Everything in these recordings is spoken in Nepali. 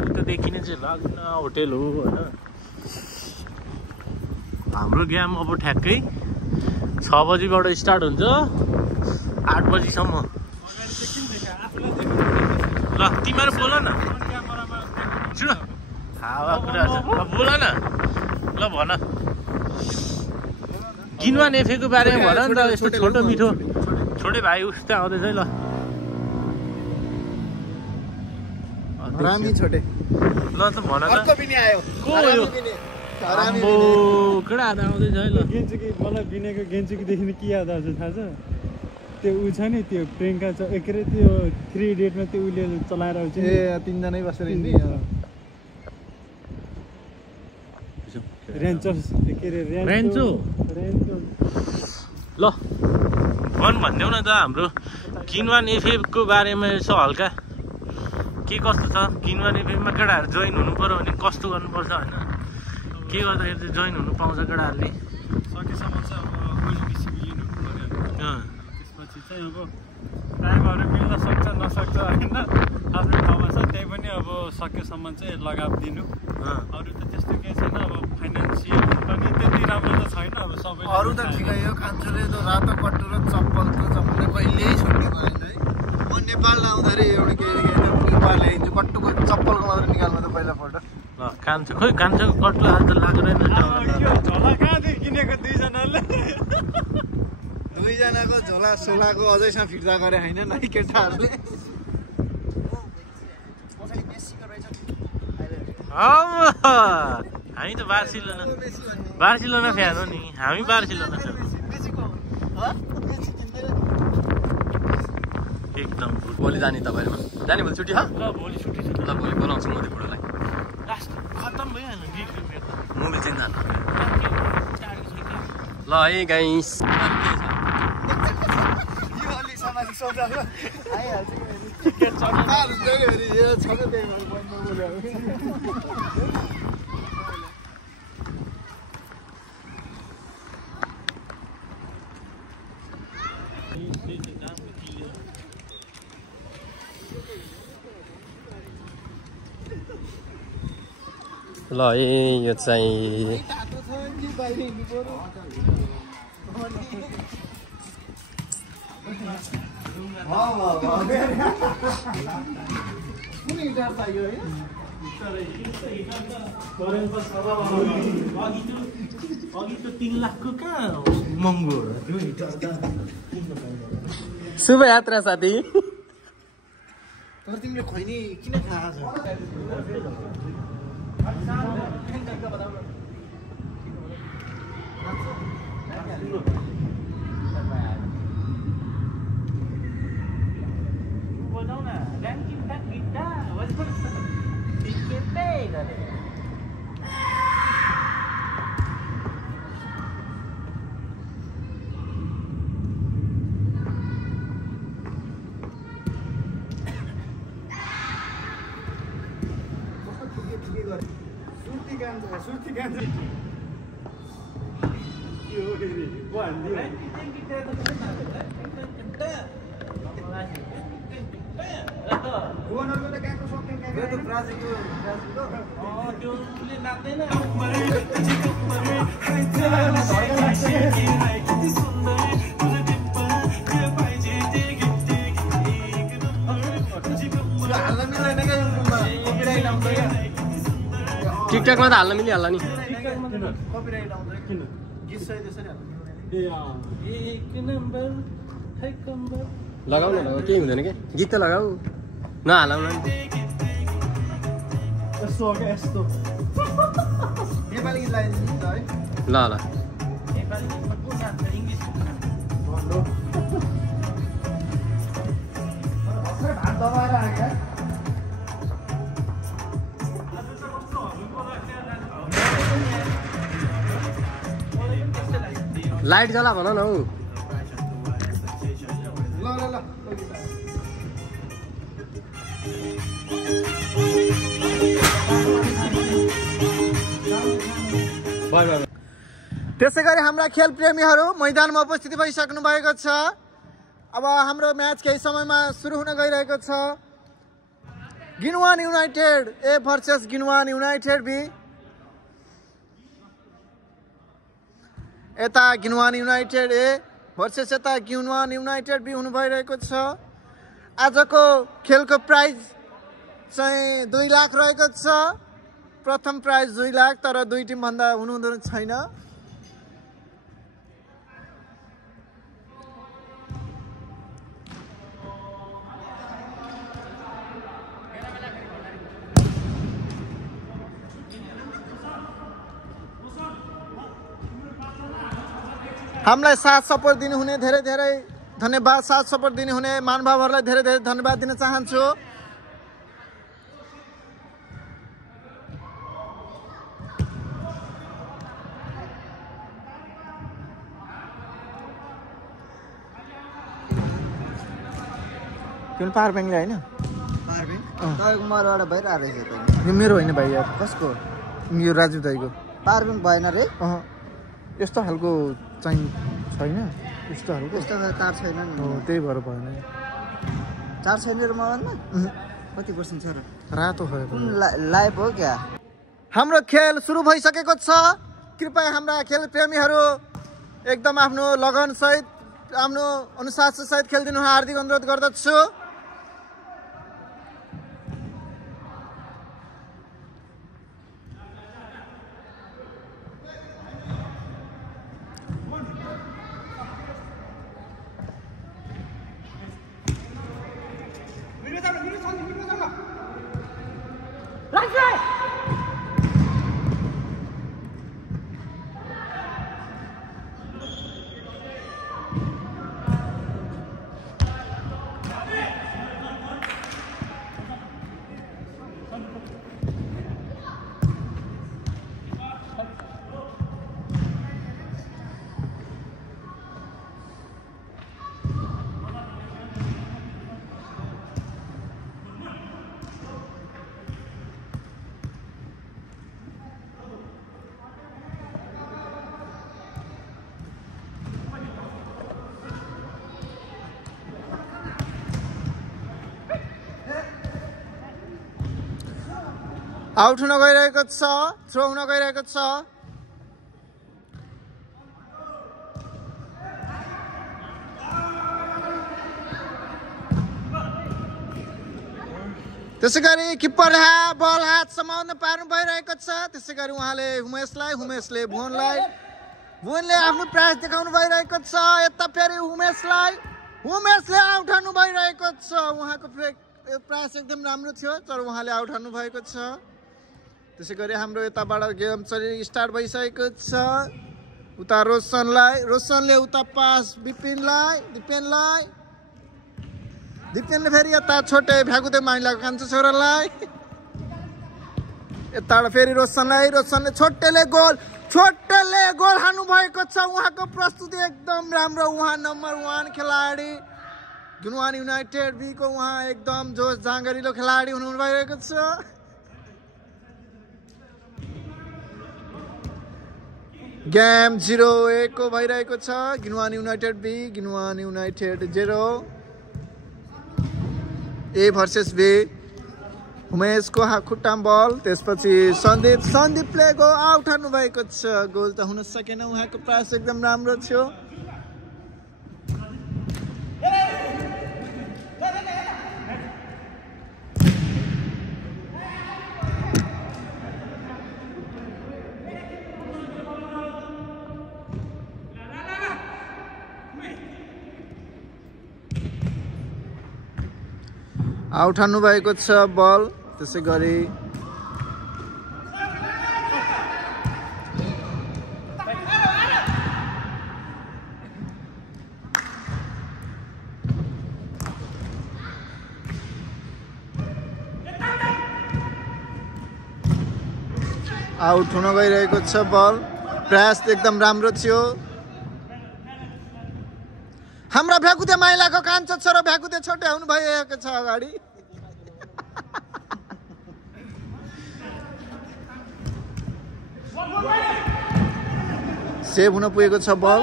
देखिने चाहिँ लाग्न होटेल हो होइन। हाम्रो गेम अब ठ्याक्कै 6 बजीबाट स्टार्ट हुन्छ 8 बजीसम्म। ल तिमीहरू बोल न, हावा कुरा बोल न, ल भन किनवान एफएको बारेमा भन नि त। यस्तो छोटो मिठो छोटै भाइ उस्तै आउँदैछ है। ल रामी छोटे ल त भन त अर्को पनि आयो को हो यो आम्बो केडा हात आउँदैछ है। ल गेन्चुकी मलाई बिनेको गेन्चुकीदेखि के याद आउँछ थाहा छ? त्यो ऊ छ नि त्यो प्रियङ्का छ के अरे त्यो 3 इडियटमा त्यो उसले चलाएर आउँछ ए 3 जनै बसेर हिँड्ने रेन्चो के अरे रेन्चो ल भनिदेऊ न त हाम्रो किनवान एफएको बारेमा यसो हल्का के कस्तो छ। किनवान एफएममा केटाहरू जोइन हुनु पर्यो भने कस्तो गर्नुपर्छ होइन, के गर्दाखेरि चाहिँ जोइन हुनु पाउँछ केटाहरूले? सकेसम्म चाहिँ अब पहिलो बिसिबी लिनु पर्यो, त्यसपछि चाहिँ अब टाइमहरू मिल्न सक्छ नसक्छ होइन, आफ्नो ठाउँमा छ त्यही पनि अब सकेसम्म चाहिँ लगाम दिनु। अरू त त्यस्तो केही छैन। अब फाइनेन्सियल पनि त्यति राम्रो त छैन। अब सबै अरू त ठिकै हो। कान्छोले त रातो कट्टु र चप्पलको चप्पलले कहिल्यै छुट्ने भएन है। म नेपाल आउँदाखेरि एउटा केही नेपाल ल्याइदिन्छु कट्टुको चप्पलको मात्र निकाल्नु त पहिलापल्ट। कान्छो खोइ कान्छोको कट्टु आज त लाग्दैन। झोला कहाँदेखि किनेको दुईजनाले? दुईजनाको झोला सोलाको अझैसम्म फिर्ता गरे होइन न केटाहरूले। हामी त बार्सिलोना फ्यान हो नि, हामी बार्सिलोना छ एकदम। भोलि जाने तपाईँहरूमा जाने भोलि छुट्टी छ? ल भोलि छुट्टी छ। ल भोलि बोलाउँछु म त्यो बुढोलाई। खत्तम भइहाल्यो डिग्री मेरो त। मुभी चाहिँ जानु ल है गाइस। ल है यो चाहिँ अघि त 3 लाखको कहाँ महँगो हो त्यो हिटर त। शुभ यात्रा साथी। तर तिमीले खैनी किन खाएको छ? सुर्ती गान्छ यो हेरी भन्दियो गोनरको त काको सक्ने काको त ब्राजिलको त्यो उले नाच्दैन टिकटकमा त हाल्न मिलिहाल्ला नि। कपिराइट आउँछ किन गीत सही त्यसरी हाल्नु। लगाऊ न लगाऊ केही हुँदैन के गीत त लगाऊ नहालाउ न। यस्तो हो क्या यस्तो नेपाली गीत लगाइदिनु नि त है। ल ल नेपाली गीतमा को नाच्छ इङ्ग्लिस भात दबाएर आएका लाइट जला भन न हौ। ल ल ल त्यसै गरी हाम्रा खेल प्रेमीहरू मैदानमा उपस्थित भइसक्नु भएको छ। अब हाम्रो म्याच केही समयमा सुरु हुन गइरहेको छ। गिनवान युनाइटेड ए भर्सेस गिनवान युनाइटेड बी। यता गिनवान युनाइटेड ए भर्सेस यता गिनवान युनाइटेड बी हुनु भइरहेको छ। आजको खेलको प्राइज चाहिँ 2 लाख रहेको छ। प्रथम प्राइज 2 लाख, तर दुई टिम भन्दा हुनुहुँदो छैन। हामीलाई साथ सपोर्ट दिनुहुने धेरै धेरै धन्यवाद। साथ सपोर्ट दिनुहुने महानुभावहरूलाई धेरै धेरै धन्यवाद दिन चाहन्छु। किन पावर ब्याङ्कले होइन? पावर ब्याङ्क तपाईँको मबाट भइरहेको रहेछ त। यो मेरो होइन भाइ यार। कसको? यो राजु दाइको। पावर ब्याङ्क भएन रे? यस्तो खालको चाहिँ छैन। यस्तो खालको यस्तो तार छैन नि। हो, त्यही भएर भएन। चार छैन र मोबाइलमा? कति पर्सेन्ट छ र? रातो भयो। लाइभ हो क्या? हाम्रो खेल सुरु भइसकेको छ। कृपया हाम्रा खेल प्रेमीहरू एकदम आफ्नो लगनसहित आफ्नो अनुशासनसहित खेलिदिनु हार्दिक अनुरोध गर्दछु। आउट हुन गइरहेको छ। थ्रो हुन गइरहेको छ। त्यसै गरी किपरले बल हात समाउन पार्नु भइरहेको छ। त्यसै गरी उहाँले उमेशले भुवनले आफ्नो प्रयास देखाउनु भइरहेको छ। यता फेरि उमेशले आउट हान्नु भइरहेको छ। उहाँको प्रयास एकदम राम्रो थियो, तर उहाँले आउट हान्नु भएको छ। त्यसै गरी हाम्रो यताबाट गेम स्टार्ट भइसकेको छ। उता रोशनले उता पास दिपेनले फेरि यता छोटे भ्यागुदे माइलाको कान्छ छोरालाई। यताबाट फेरि रोशनले छोटेले गोल हान्नु भएको छ। उहाँको प्रस्तुति एकदम राम्रो। उहाँ नम्बर 1 खेलाडी गिनवान युनाइटेड बी को उहाँ एकदम जोस जाँगरिलो खेलाडी हुनु भइरहेको छ। गेम 0-1 को भइरहेको छ। गिनवान युनाइटेड बी गिनवान युनाइटेड 0 ए भर्सेस बी। उमेशको खुट्टामा बल, त्यसपछि सन्दीपले आउट हान्नु भएको छ। गोल त हुन सकेन। उहाँको प्रयास एकदम राम्रो थियो। आउट हान्नु भएको छ बल। त्यसै गरी आउट हुन गइरहेको छ बल। प्रयास एकदम राम्रो थियो। हाम्रा भ्यागुदे माइलाको कान्छ छ र भ्यागुदे छोटे हुनु भइरहेको छ अगाडि। सेभ हुन पुगेको छ बल।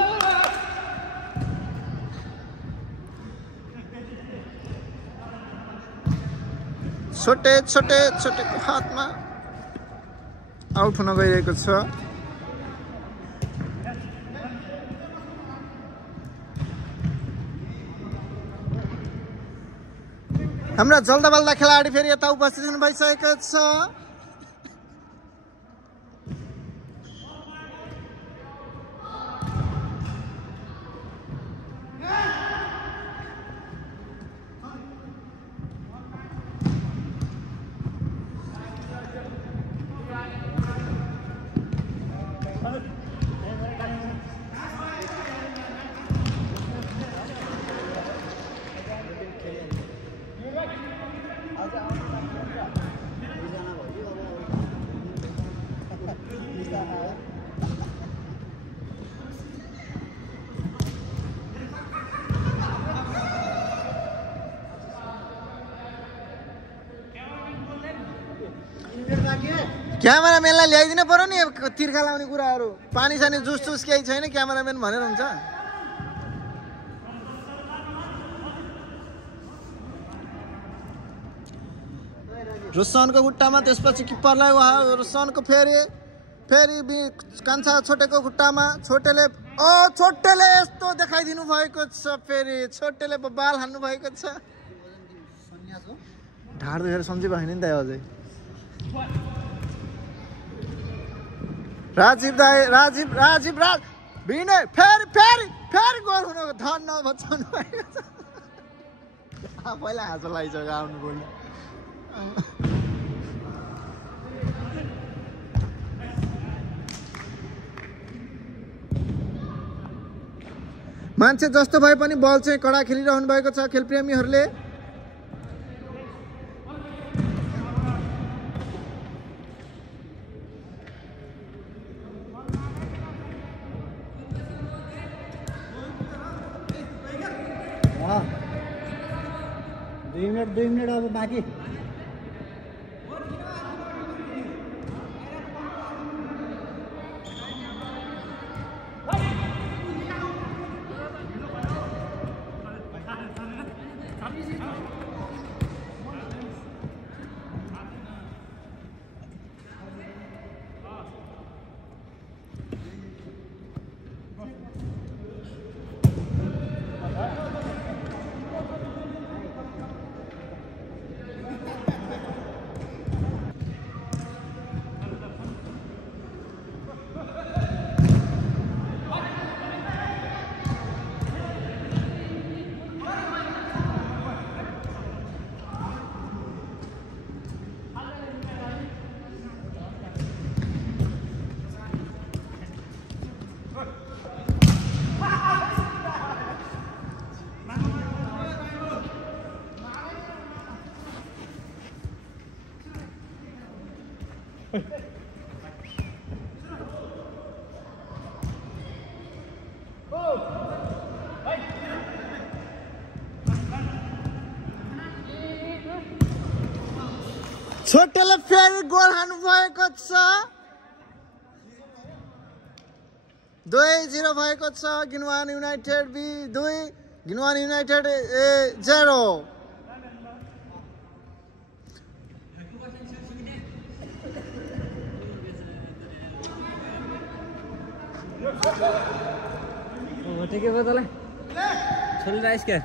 छोटे छोटे छोटेको हातमा आउट हुन गइरहेको छ। हाम्रा जल्दाबल्दा खेलाडी फेरि यता उपस्थित हुनु भइसकेको छ। क्यामेराम्यानलाई ल्याइदिनु पर्यो नि तिर्खा लाउने कुराहरू। पानी सानी जुस जुस केही छैन क्यामेराम्यान भनेर हुन्छ। रोशनको खुट्टामा त्यसपछि किप्परलाई रोशनको फेरि कान्छा छोटेको खुट्टामा छोटेले यस्तो देखाइदिनु भएको छ। फेरि छोटेले बाल हान्नु भएको छ। ढाड दुखेर सम्झी भएन नि त अझै। राजीव विनय फेरि गोल हुनको धन नबचाउनु भएको छ। पहिला हाँसो लगाइसक्यो आउनु बोल्नु। मान्छे जस्तो भए पनि बल चाहिँ कडा खेलिरहनु भएको छ खेलप्रेमीहरूले। दुई मिनट अब बाँकी। छोटेले फेरि गोल हान्नु भएको छ। 2-0 भएको छ। गिनवान युनाइटेड बी 2 गिनवान युनाइटेड 0। ठिकै भयो तँलाई छोरी राइस क्या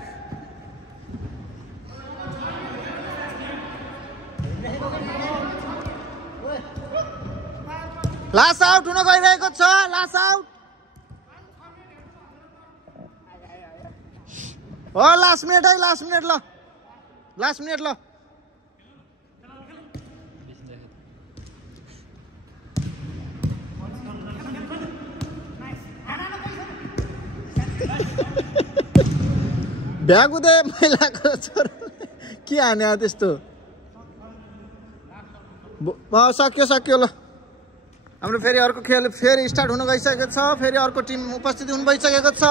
लास्ट आउट हुन गइरहेको छ। लास्ट आउट हो। लास्ट मिनेट है। लास्ट मिनेट ल। लास्ट मिनेट ल। भ्यागुदे महिलाको छोरो के हाने त्यस्तो। सक्यो ल। हाम्रो फेरि अर्को खेल फेरि स्टार्ट हुन गइसकेको छ। फेरि अर्को टिम उपस्थित हुनु भइसकेको छ।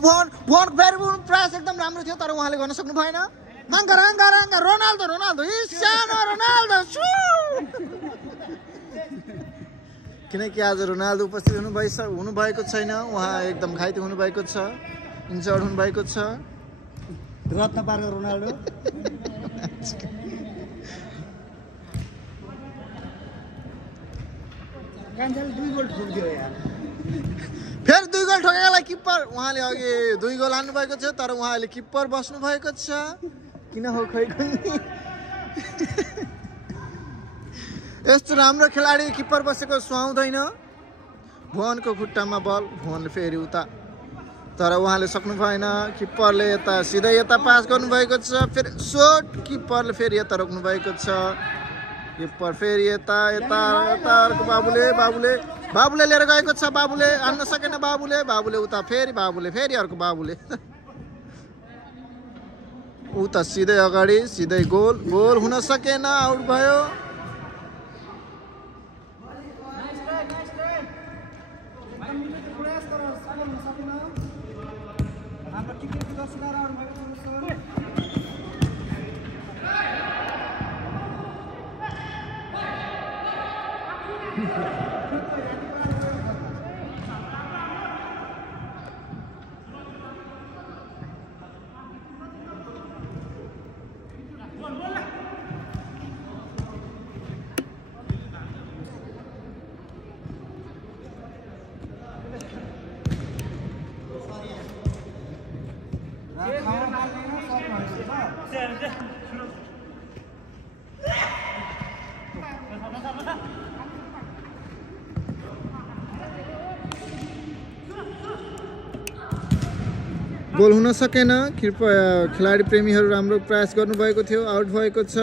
फेरि प्रयास एकदम राम्रो थियो तर उहाँले गर्न सक्नु भएन। रोनाल्डो किनकि आज रोनाल्डो उपस्थित हुनु भएको छैन। उहाँ एकदम घाइते हुनुभएको छ। इन्जर्ड हुनुभएको छ। रत्न पार्को रोनाल्डो कान्छाले 2 गोल ठोक्दियो यार फेरि 2 गोल ठोकेकोलाई किप्पर उहाँले अघि 2 गोल हान्नु भएको छ तर उहाँले किप्पर बस्नु भएको छ किन हो खै कुन्नी यस्तो राम्रो खेलाडी किप्पर बसेको सुहाउँदैन भुवनको खुट्टामा बल भुवनले फेरि उता तर उहाँले सक्नु भएन किप्परले यता सिधै यता पास गर्नुभएको छ फेरि सोट किप्परले फेरि यता रोक्नु भएको छ किप्पर फेरि यता यता यता अर्को बाबुले लिएर गएको छ बाबुले हान्न सकेन बाबुले उता फेरि अर्को बाबुले उता सिधै अगाडि सिधै गोल हुन सकेन आउट भयो गोल हुन सकेन कृपया खेलाडी प्रेमीहरू राम्रो प्रयास गर्नुभएको थियो आउट भएको छ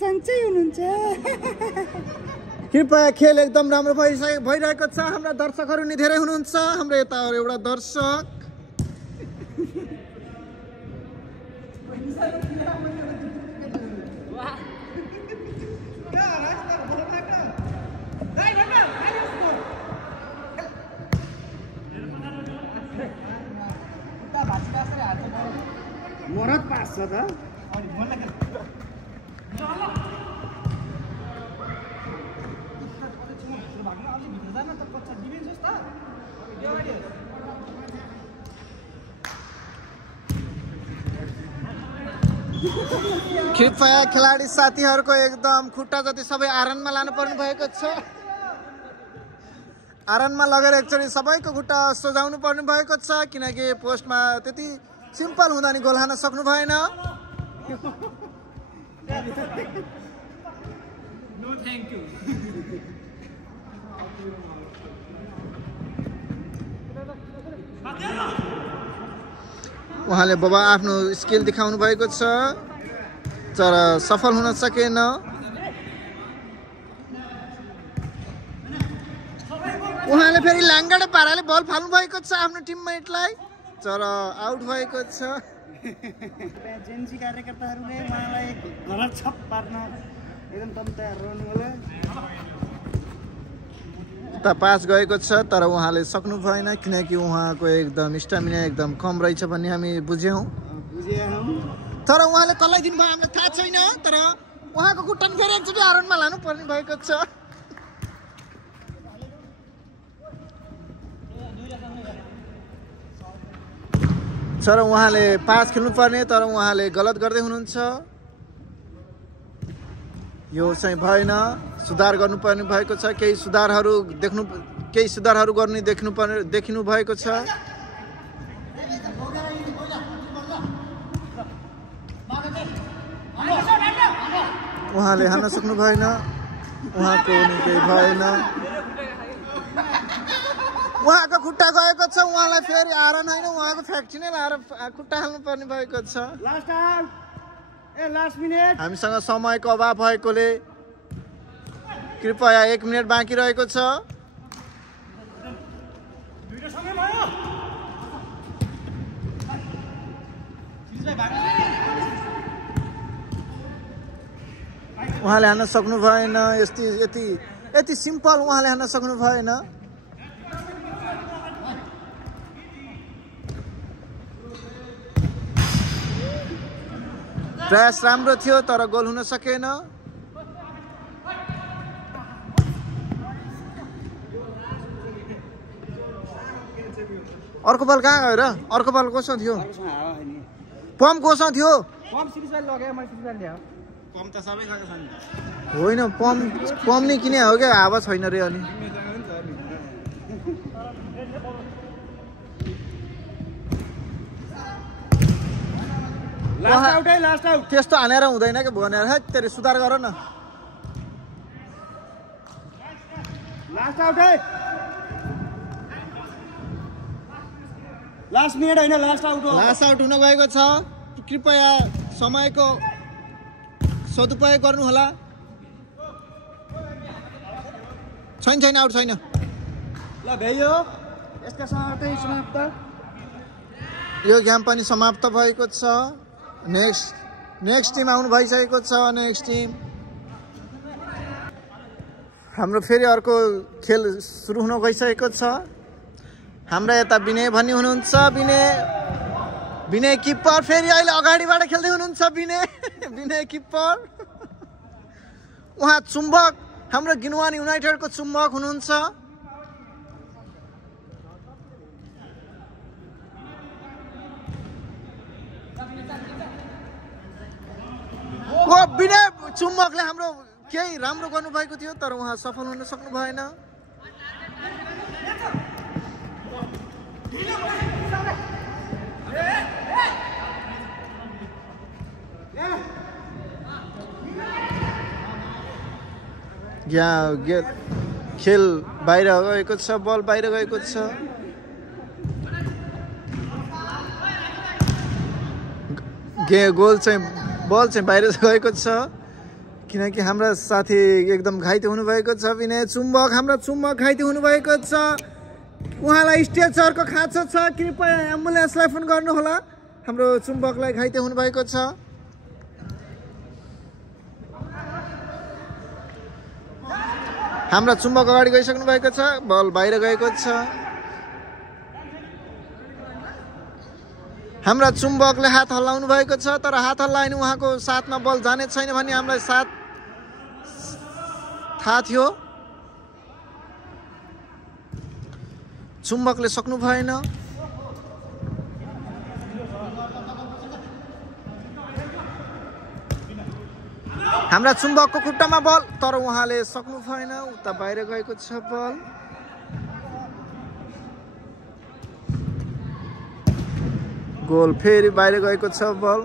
सन्चै हुनुहुन्छ कृपया खेल एकदम राम्रो भइरहेको छ हाम्रा दर्शकहरू नि धेरै हुनुहुन्छ हाम्रो यता एउटा दर्शक मोरत पास छ त कृपया खेलाडी साथीहरूको एकदम खुट्टा जति सबै आरनमा लानु पर्ने भएको छ आरनमा लगेर एकचोटि सबैको खुट्टा सोझाउनु पर्ने भएको छ किनकि पोस्टमा त्यति सिम्पल हुँदा नि गोल हान्न सक्नु भएन उहाँले बाबा आफ्नो स्किल देखाउनु भएको छ तर सफल हुन सकेन उहाँले फेरि लाङ्गाडे पाराले बल फाल्नु भएको छ आफ्नो टिममेटलाई तर आउट भएको छ जेन्सी कार्यकर्ताहरूले उहाँलाई गलत छप पार्न एकदम तम तयार रहनु होला उता पास गएको छ तर उहाँले सक्नु भएन किनकि उहाँको एकदम स्टामिना एकदम कम रहेछ भन्ने हामी बुझ्यौँ तर उहाँले कसलाई दिनुभयो हामीलाई थाहा छैन तर उहाँको खुट्टा फेरि एकचोटि आरोनमा लानु पर्ने भएको छ तर उहाँले पास खेल्नु पर्ने तर उहाँले गलत गर्दै हुनुहुन्छ यो चाहिँ भएन सुधार गर्नुपर्ने भएको छ केही सुधारहरू गर्ने देखिनु भएको छ उहाँले हान्न सक्नु भएन उहाँको केही भएन उहाँको खुट्टा गएको छ उहाँलाई फेरि आरन होइन उहाँको फ्याक्ट्री नै लाएर खुट्टा हाल्नु पर्ने भएको छ हामीसँग समयको अभाव भएकोले कृपया 1 मिनेट बाँकी रहेको छ उहाँले हान्न सक्नु भएन यति सिम्पल उहाँले हान्न सक्नु भएन प्रयास राम्रो थियो तर गोल हुन सकेन अर्को बल कहाँ गयो र अर्को बल कोसँग थियो पम्प कोसँग थियो पम्प सिरिजमा लग्यो मैले सिरिजमा ल्यायो पम्प त सबैसँग छ नि होइन पम्प नि किने हो क्या हावा छैन रे अनि लास्ट आउट है लास्ट आउट त्यस्तो हानेर हुँदैन कि भनेर है तेरो सुधार गर न लास्ट आउट है लास्ट मिनेट होइन लास्ट आउट हो लास्ट आउट हुन गएको छ कृपया समयको सदुपयोग गर्नुहोला छैन आउट छैन ल भ्याइयो यसका समाप्त समाप्त यो गेम पनि समाप्त भएको छ नेक्स्ट टिम आउनु भइसकेको छ नेक्स्ट टिम हाम्रो फेरि अर्को खेल सुरु हुन गइसकेको छ हाम्रा यता विनय भन्ने हुनुहुन्छ विनय किप्पर फेरि अहिले अगाडिबाट खेल्दै हुनुहुन्छ विनय किप्पर उहाँ चुम्बक हाम्रो गिनवान युनाइटेडको चुम्बक हुनुहुन्छ विनय चुम्बकले हाम्रो केही राम्रो गर्नुभएको थियो तर उहाँ सफल हुन सक्नु भएन खेल बाहिर गएको छ बल बाहिर गएको छ बल चाहिँ बाहिर गएको छ किनकि हाम्रा साथी एकदम घाइते हुनुभएको छ विनय चुम्बक हाम्रा चुम्बक घाइते हुनुभएको छ उहाँलाई स्ट्रेचरको खाँचो छ कृपया एम्बुलेन्सलाई फोन गर्नुहोला हाम्रो चुम्बकलाई घाइते हुनुभएको छ हाम्रा चुम्बक अगाडि गइसक्नु भएको छ बल बाहिर गएको छ हाम्रा चुम्बकले हात हल्लाउनु भएको छ तर हात हल्लाएन उहाँको साथमा बल जाने छैन भन्ने हामीलाई साथ थाहा थियो चुम्बकले सक्नु भएन हाम्रा चुम्बकको खुट्टामा बल तर उहाँले सक्नु भएन उता बाहिर गएको छ बल गोल फेरि बाहिर गएको छ बल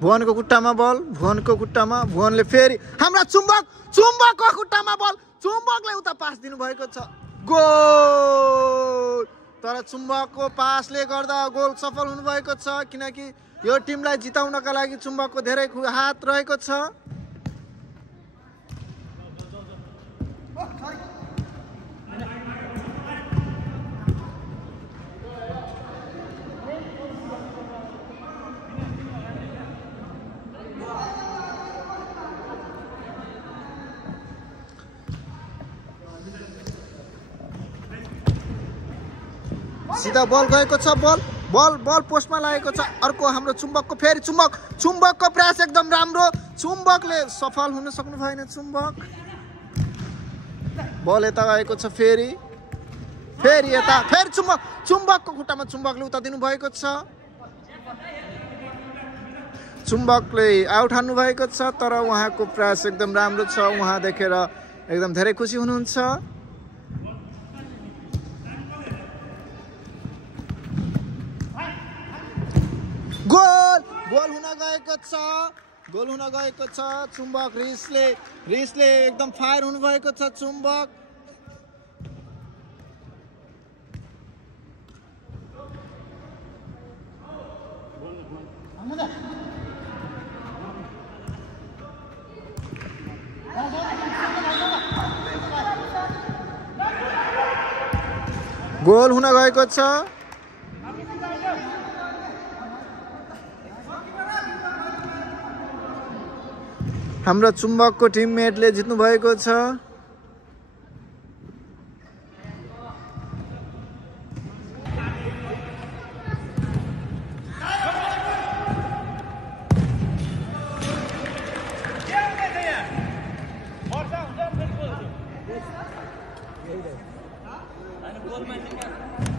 भुवनको खुट्टामा बल भुवनले फेरि हाम्रा चुम्बकको खुट्टामा बल चुम्बकले उता पास दिनु भएको छ गोल तर चुम्बकको पासले गर्दा गोल सफल हुनुभएको छ किनकि यो टिमलाई जिताउनका लागि चुम्बकको धेरै हात रहेको छ सीधा बल गएको छ बल पोस्टमा लागेको छ अर्को हाम्रो चुम्बकको फेरि चुम्बकको प्रयास एकदम राम्रो चुम्बकले सफल हुन सक्नु भएन चुम्बक बल यता गएको छ फेरि यता फेरि चुम्बकको खुट्टामा चुम्बकले उता दिनु भएको छ चुम्बकले आउट हान्नु भएको छ तर उहाँको प्रयास एकदम राम्रो छ उहाँ देखेर एकदम धेरै खुसी हुनुहुन्छ गोल हुन गएको छ चुम्बक रिसले एकदम फायर हुनु भएको छ चुम्बक गोल हुन गएको छ हाम्रो चुम्बकको टिममेटले जित्नु भएको छ बोल मान्छे